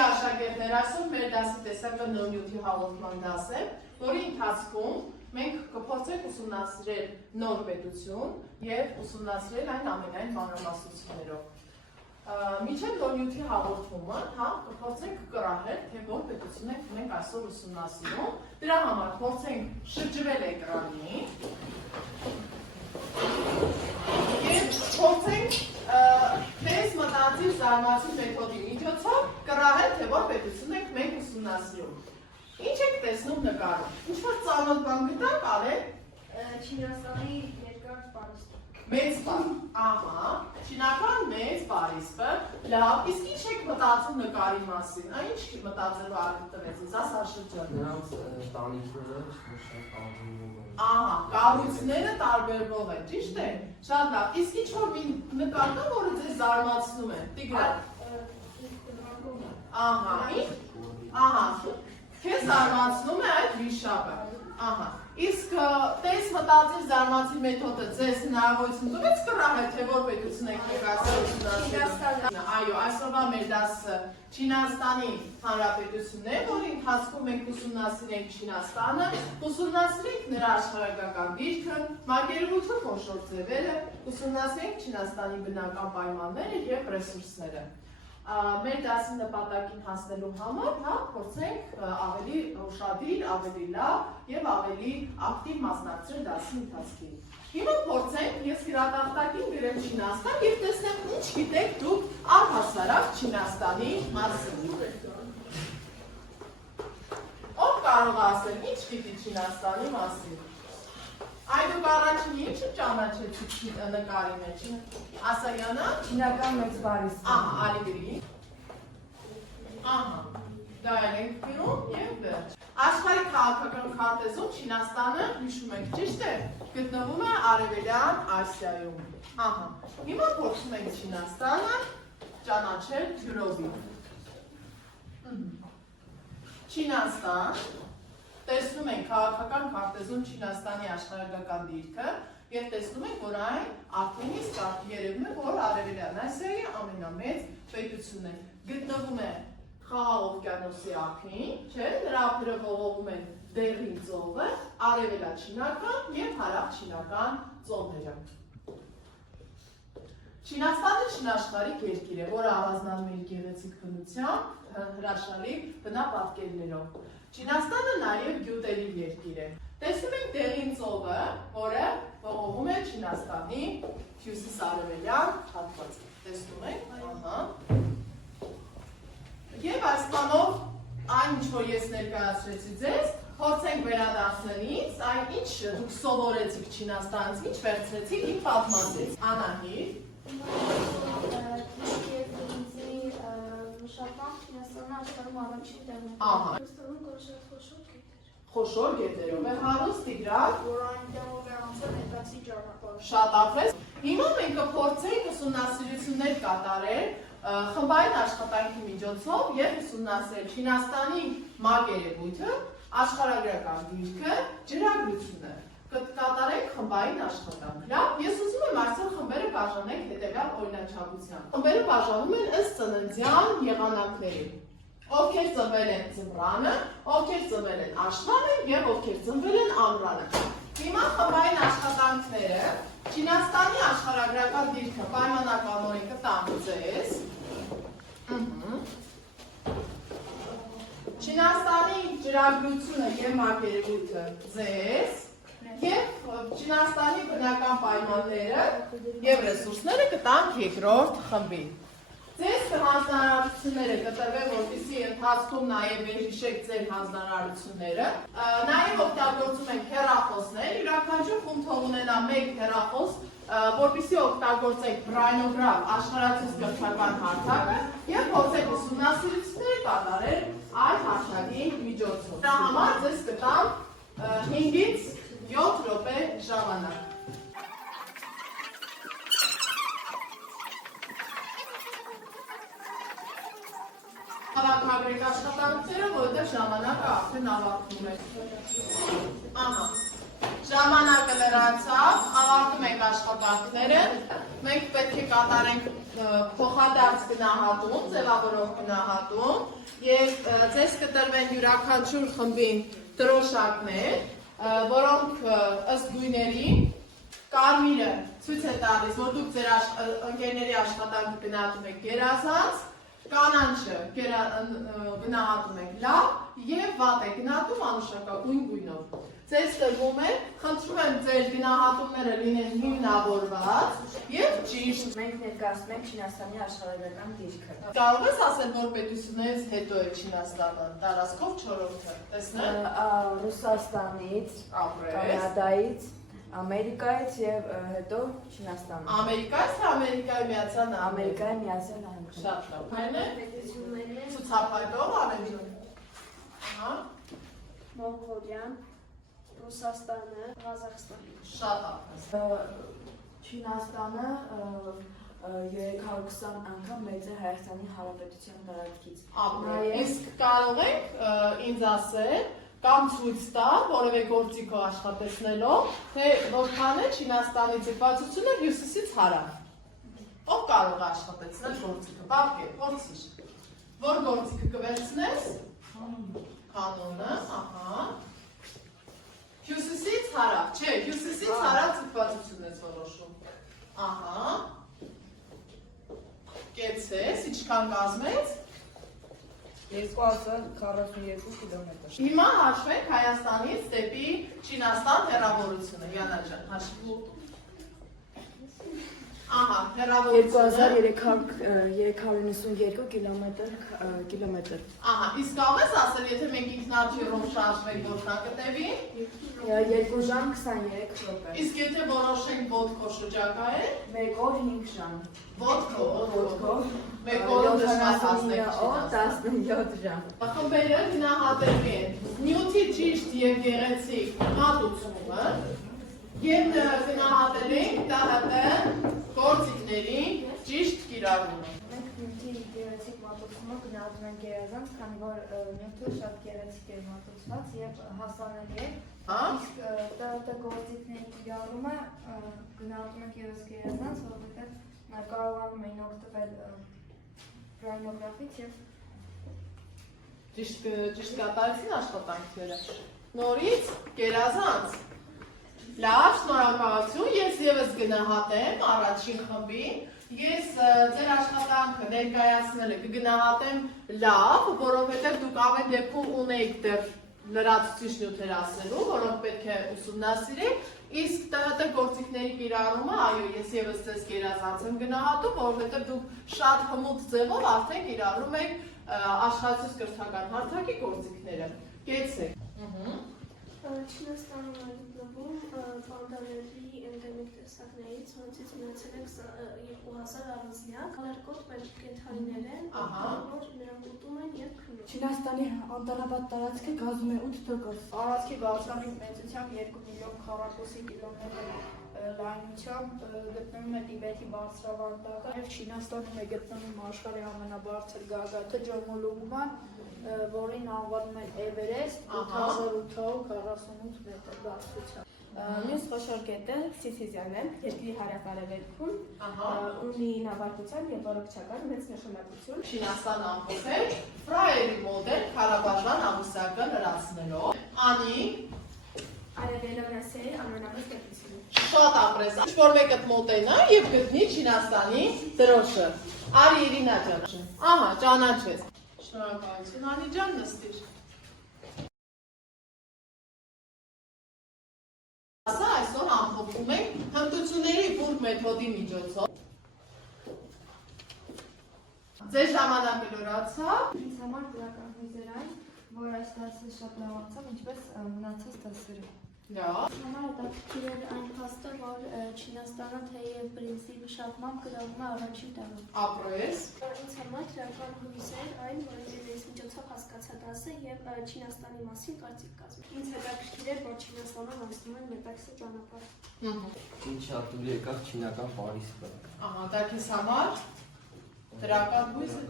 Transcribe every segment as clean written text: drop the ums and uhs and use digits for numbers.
աշակերտներ, այսօր մեր դասի տեսակը նորնյութի հաղորդման դաս է, որի ընթացքում մենք կփորձենք ուսումնասիրել նոր պետություն և ուսումնասիրել այն ամենայն մանրամասնություններով։ Մինչև նորնյութի հաղորդումը կփորձենք կռահել, թե որ պետություն ենք այսօր ուսումնասիրում, դրա համար փորձենք շրջվել էկրանին և փորձենք տես մտածիր զարմացի մեթոդի միջոցով կռահել, թե որ պետություն ենք մենք ուսումնասիրում։ Ինչ եք տեսնում նկարում։ Ինչ-որ ծանոթ բան գտանք արել։ Չինաստանի երկրորդ պարիսպը։ Մեծ բան, ահա, չինական մեծ պարիսպը, լավ, իսկ ինչ եք մտածում նկարի մասին, ինչ մտածելու առիթ տվեց ինձ, ասա շրջան։ Նրանց տանիքները Ահա, կառույցները տարբերվող են, ճիշտ է, շատ լավ, իսկ ինչ-որ մի նկար կա, որը ձեզ զարմացնում է, Տիգրան։ Ահա, ահա, քեզ զարմացնում է այդ վիշապը, ահա, իսկ տես մտածիր զարմացի մեթոդը ձեզ հնարավորություն տվեց կռահել, թե որ պետություն եք եք այսօր ուսումնասիրում։ Այո, այսօրվա մեր դասը Չինաստանի Հանրապետությունն է, որի ընթացքում մենք ուսումնասիրենք Չինաստանը, ուսումնասիրենք նրա աշխարհագրական դիրքը, մակերևույթի խոշոր ձևերը, ուսումնասիրենք Չինաստանի բնական պայմանները և ռեսուրսները։ Մեր դասի նպատակին հասնելու համար փորձենք ավելի ուշադիր, ավելի լավ և ավելի ակտիվ մասնակցել դասի ընթացքին։ Հիմա փորձենք ես հրատախտակին գրեմ Չինաստան և տեսնեմ ինչ գիտեք դուք առհասարակ Չինաստանի մասին։ Ով կարող է ասել ինչ գիտի Չինաստանի մասին։ Այդ դուք առաջին ինչը ճանաչեցիք նկարի մեջ։ Ասայանա։ Չինական մեծ պարիսպ։ Ահա, Ալիգրի։ Ահա, դա ենք գրում և վերջ։ Աշխարհի քաղաքական քարտեզում Չինաստանը, հիշում եք, ճիշտ է, գտնվում է Արևելյան Ասիայում։ Ահա, հիմա փորձում ենք Չինաստանը ճանաչել ջրովի։ Չինաստան, տեսնում ենք քաղաքական քարտեզում Չինաստանի աշխարհագրական դիրքը և տեսնում ենք, որ այն արդեն իսկ երևում է, որ Արևելյան Ասիայի ամենամեծ պետությունն է։ Գտնվում է Խաղաղ օվկիանոսի ափին, չէ, նրա ափերը ողողում են Դեղին ծովը, արևելաչինական և հարավչինական ծովերը։ Չինաստանը չինաշխարհիկ երկիր է, որը առանձնանում է իր գեղեցիկ բնությամբ, հրաշալի բնապատկերներով։ Չինաստանը նաև գյուտերի երկիր է։ Տեսնում ենք Դեղին ծովը, որը ողողում է Չինաստանի հյուսիս-արևելյան հատվածը։ Տեսնում ենք, ահա։ Եվ այս բանով այն ինչ որ ես ներկայացրեցի ձեզ, փորձենք վերադարձնել ինձ, այն ինչ դուք սովորեցիք Չինաստանից, ինչ վերցրեցիք իմ պատմածից։ Անահիտ։ Ահա։ Խոշոր գետերով է հարուստ Տիգրան։ Շատ ապրես։ Հիմա մենք կփորձենք ուսումնասիրություններ կատարել խմբային աշխատանքի միջոցով և ուսումնասիրել Չինաստանի մակերևույթը, աշխարհագրական դիրքը, ջրագրությունը։ Կատարենք խմբային աշխատանք։ Լավ, ես ուզում եմ այսօր խմբերը բաժանենք հետևյալ օրինաչափությամբ։ Խմբերը բաժանում են ըստ ծննդյան եղանակների։ Ովքեր ծնվել են ձմռանը, ովքեր ծնվել են աշնանը և ովքեր ծնվել են ամռանը։ Հիմա խմբային աշխատանքները Չինաստանի աշխարհագրական դիրքը պայմանականորեն կտամ ձեզ։ Չինաստանի ջրագրությունը և մակերևույթը ձեզ և Չինաստանի բնական պայմանները և ռեսուրսները կտանք երկրորդ խմբին։ Ձեզ հանձնարարությունները կտրվեն, որպեսզի ընթացքում նաև վերհիշեք ձեր հանձնարարությունները։ Նաև օգտագործում ենք հեռախոսներ, յուրաքանչյուր խումբ թող ունենա մեկ հեռախոս, որպեսզի օգտագործեք բրայնոգրաֆ աշխարհացույց կրթական հարթակը և փորձեք ուսումնասիրություններ կատարել այդ հարթակի միջոցով։ Դրա համար ձեզ կտամ 5-ից 7 րոպե ժամանակ։ Հավաքագրեք աշխատանքները, որովհետև ժամանակը արդեն ավարտվում է։ Ահա, ժամանակը լրացավ, ավարտում ենք աշխատանքները։ մենք պետք է կատարենք փոխադարձ գնահատում, ձևավորող գնահատում եւ ձեզ կտրվեն յուրաքանչյուր խմբին դրոշակներ, որոնք ըստ գույների կարմիրը ցույց է տալիս, որ դուք ձեր ընկերների աշխատանքը գնահատում եք գերազանց, կանանչը գնահատում եք լավ եւ վատ է գնահատում անուշակագույն գույնով։ Ձեզ տրվում է, խնդրում եմ ձեր գնահատումները լինեն հիմնավորված եւ ճիշտ։ Մենք ներկայացնում ենք Չինաստանի աշխարհագրական դիրքը։ Կարող ես ասել, որ պետությունից հետո է Չինաստանը, տարածքով 4-րդը, տեսնեք։ Ռուսաստանից, Ապրես։ Կանադայից, Ամերիկայից եւ հետո Չինաստանից։ Ամերիկայից թե Ամերիկայի Միացյալ Նահանգներ։ Ամերիկայի Միացյալ Նահանգներ։ Շատ լավ։ Այն է Պետությունները ցուցափայտող անելին։ Ահա, Մոնղոլիան, Ռուսաստանը, Ղազախստանը։ շատ լավ։ Չինաստանը 320 անգամ մեծ է Հայաստանի Հանրապետության տարածքից։ Իսկ կարող եք ինձ ասել կամ ցույց տալ որևէ գործիքով աշխատեցնելով, թե որքան է Չինաստանի ձգվածությունը հյուսիսից հարավ։ Ով կարող է աշխատեցնել գործիքը։ Բաբկե, փորձիր։ Որ գործիքը կվերցնես։ Կանոնը, ահա։ Հյուսիսից հարավ, չէ, հյուսիսից հարավ ձգվածությունն ես որոշում։ Ահա։ Կեցես, ինչքան կազմեց։ 2042 կիլոմետր։ Հիմա հաշվենք Հայաստանից դեպի Չինաստան հեռավորությունը, Յանա ջան, հաշվի։ Ահա, հեռավորությունը 2392 կիլոմետր։ Ահա, իսկ կարող ես ասել, եթե մենք ինքնաթիռով շարժվենք, որքան կտևի։ 2 ժամ 23 րոպե։ Իսկ եթե որոշենք ոտքով շրջակայել, 1 օր 5 ժամ։ ոտքով, մեկ օրը դժվար հասնենք Չինաստան։ 17 ժամ։ Խմբերը գնահատելի են նյութի ճիշտ եւ գեղեցիկ մատուցումը եւ գնահատել ենք ՏՀՏ գործիքների ճիշտ կիրառումը։ Մենք նյութի գեղեցիկ մատուցումը գնահատում ենք գերազանց, քանի որ նյութը շատ գեղեցիկ է մատուցված եւ հասանելի է։ Իսկ ՏՀՏ գործիքների կիրառումը գնահատում ենք ևս գերազանց, որովհետեւ կարողանում են օգտվել ռայնոգրաֆից եւ Ճիշտ կատարեցին աշխատանքները։ Նորից գերազանց։ Լավ, շնորհակալություն, ես ևս գնահատեմ առաջին խմբին, ես ձեր աշխատանքը ներկայացնելը կգնահատեմ լավ, որովհետև դուք ամեն դեպքում ունեիք դեռ լրացուցիչ նյութեր ասելու, որոնք պետք է ուսումնասիրեք, իսկ ՏՀՏ գործիքների կիրառումը, այո, ես ևս ձեզ գերազանց եմ գնահատում, որովհետև դուք շատ հմուտ ձևով արդեն կիրառում եք աշխատուց կրթական հարթակի գործիքները։ Կեցեք։ Չինաստանում գտնվում պանդաների էնդեմիկ տեսակներից, որոնցից մնացել են 2000 առանձնյակ, ալերգոտ կենդանիներ են, որ նրանք ուտում են եւ քնում։ Չինաստանի անտառապատ տարածքը կազմում է 8%։ Տարածքի բարձրամիտ մեծությամբ 2 միլիոն քառակուսի կիլոմետր լայնությամբ գտնվում է Տիբետի բարձրավանդակը եւ Չինաստանում է գտնվում աշխարհի ամենաբարձր գագաթը Ջոմոլունգման, որին անվանում են Էվերեստ, 8848 մետր բարձրությամբ։ Մյուս խոշոր կետը Սիցիլիան է, երկրի հարավարևելքում, ունի նավարկության եւ առողջական մեծ նշանակություն։ Չինաստան ամփոփել ֆրայերի մոդել քարաբաժան ամուսակը լրացնելով։ Անի Արևելանասիայի ամենամեծ պետությունը։ շատ ապրես, ինչ-որ մեկըդ մոտենա եւ գտնի Չինաստանի դրոշը։ Արի Իրինա ջան։ Ահա, ճանաչես։ Շնորհակալություն, Անի ջան, նստիր։ Ասա այսօր ամփոփում ենք հմտությունների բուրգ մեթոդի միջոցով։ Ձեր ժամանակը լրացավ։ Ինձ համար դրական հույզեր այն, որ այս դասը շատ լավ անցավ, ինչպես մնացած դասերը։ Լավ։ Համար հետաքրքիր էր այն փաստը, որ Չինաստանը թեև բրինցի մշակմամբ գրավում է առաջին տեղում։ Ապրես։ Ինձ համար դրական հույզ էր այն, որ ինձ միջոցով հասկացա դասը եւ Չինաստանի մասին կարծիք կազմել։ Ինձ հետաքրքիր էր, որ Չինաստանը անցնում է մետաքսի ճանապարհ։ Ինչ ատում եկավ չինական Փարիզը։ Ահա, դա քեզ համար դրական հույս է։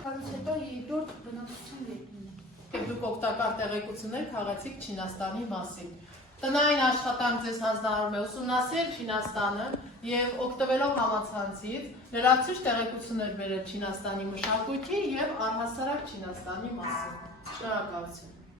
Դրանից հետո երրորդ բնակչության երկրն է։ Եվ դուք օգտակար տեղեկություններ քաղաքացիք Չինաստանի մասին։ Տնային աշխատանք ձեզ հանձնարարում է ուսումնասիրել Չինաստանը, եւ օգտվելով համացանցից լրացուցիչ տեղեկություններ բերել Չինաստանի մշակույթի եւ առհասարակ Չինաստանի մասին։ Շնորհակալություն։